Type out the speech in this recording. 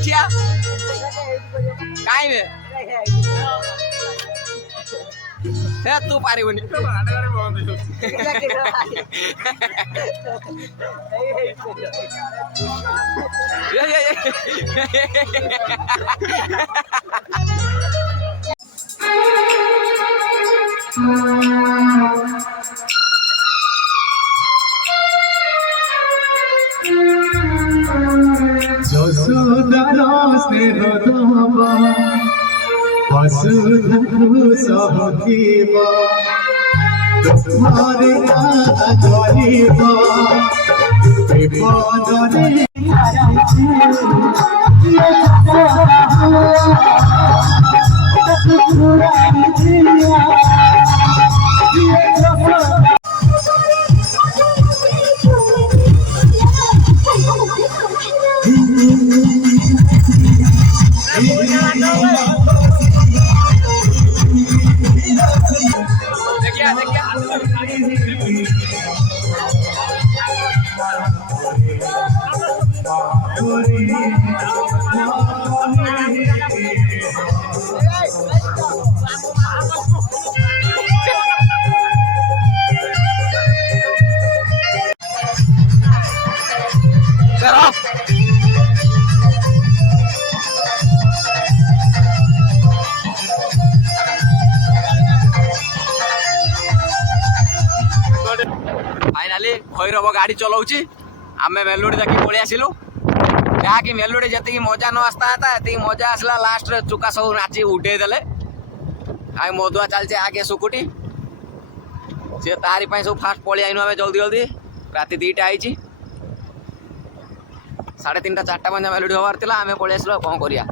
देखिया काई तू पारी बनी যশোদার স্নেহ দবা বসুধু সহজীব তোমারে ধরিব বিপদরে देखिया देखिया फाइनाली भैरव गाड़ी चलाऊँ आम मेलोडी देखी पलि आसिलु जहाँकि मेलोडी जी मजा न आसता था ये मजा आसला लास्ट रे चुका सब नाची उठे देले आगे मधुआ चलचे आगे सुकुटी सी तारी सब फास्ट पलि आईनु आम जल्दी जल्दी राति 2टा आई 3:30 4टा बजे मेलोडी हबार आम पलि आसिलु कौन करिया।